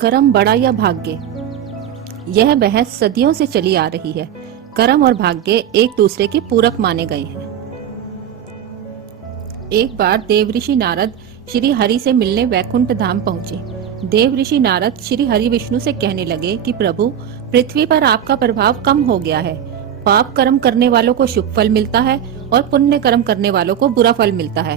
कर्म बड़ा या भाग्य, यह बहस सदियों से चली आ रही है। कर्म और भाग्य एक दूसरे के पूरक माने गए हैं। एक बार देवऋषि नारद श्री हरि से मिलने वैकुंठ धाम पहुंचे। देवऋषि नारद श्री हरि विष्णु से कहने लगे कि प्रभु, पृथ्वी पर आपका प्रभाव कम हो गया है। पाप कर्म करने वालों को शुभ फल मिलता है और पुण्य कर्म करने वालों को बुरा फल मिलता है।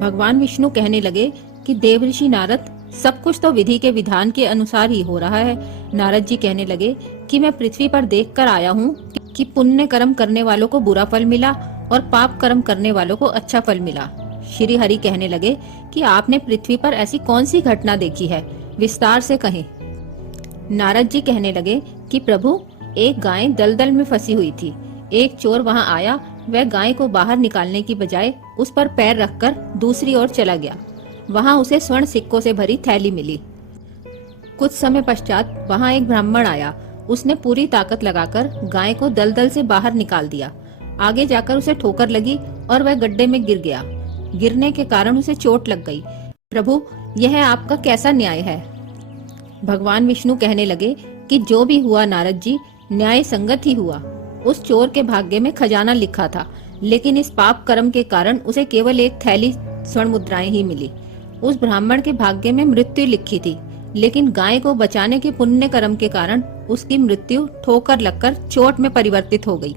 भगवान विष्णु कहने लगे कि देवऋषि नारद, सब कुछ तो विधि के विधान के अनुसार ही हो रहा है। नारद जी कहने लगे कि मैं पृथ्वी पर देखकर आया हूँ कि पुण्य कर्म करने वालों को बुरा फल मिला और पाप कर्म करने वालों को अच्छा फल मिला। श्री हरि कहने लगे कि आपने पृथ्वी पर ऐसी कौन सी घटना देखी है, विस्तार से कहें। नारद जी कहने लगे कि प्रभु, एक गाय दलदल में फंसी हुई थी। एक चोर वहां आया, वह गाय को बाहर निकालने की बजाय उस पर पैर रखकर दूसरी ओर चला गया। वहां उसे स्वर्ण सिक्कों से भरी थैली मिली। कुछ समय पश्चात वहां एक ब्राह्मण आया। उसने पूरी ताकत लगाकर गाय को दलदल से बाहर निकाल दिया। आगे जाकर उसे ठोकर लगी और वह गड्ढे में गिर गया। गिरने के कारण उसे चोट लग गई। प्रभु, यह आपका कैसा न्याय है? भगवान विष्णु कहने लगे कि जो भी हुआ नारद जी, न्याय संगत ही हुआ। उस चोर के भाग्य में खजाना लिखा था, लेकिन इस पाप कर्म के कारण उसे केवल एक थैली स्वर्ण मुद्राएं ही मिली। उस ब्राह्मण के भाग्य में मृत्यु लिखी थी, लेकिन गाय को बचाने के पुण्य कर्म के कारण उसकी मृत्यु ठोकर लगकर चोट में परिवर्तित हो गई।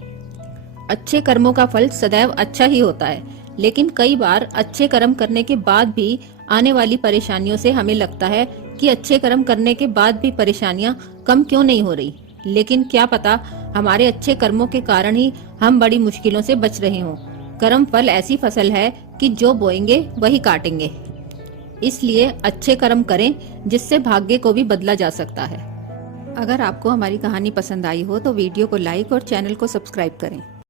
अच्छे कर्मों का फल सदैव अच्छा ही होता है, लेकिन कई बार अच्छे कर्म करने के बाद भी आने वाली परेशानियों से हमें लगता है कि अच्छे कर्म करने के बाद भी परेशानियां कम क्यों नहीं हो रही। लेकिन क्या पता हमारे अच्छे कर्मों के कारण ही हम बड़ी मुश्किलों से बच रहे हों। कर्म फल ऐसी फसल है कि जो बोएंगे वही काटेंगे। इसलिए अच्छे कर्म करें, जिससे भाग्य को भी बदला जा सकता है। अगर आपको हमारी कहानी पसंद आई हो तो वीडियो को लाइक और चैनल को सब्सक्राइब करें।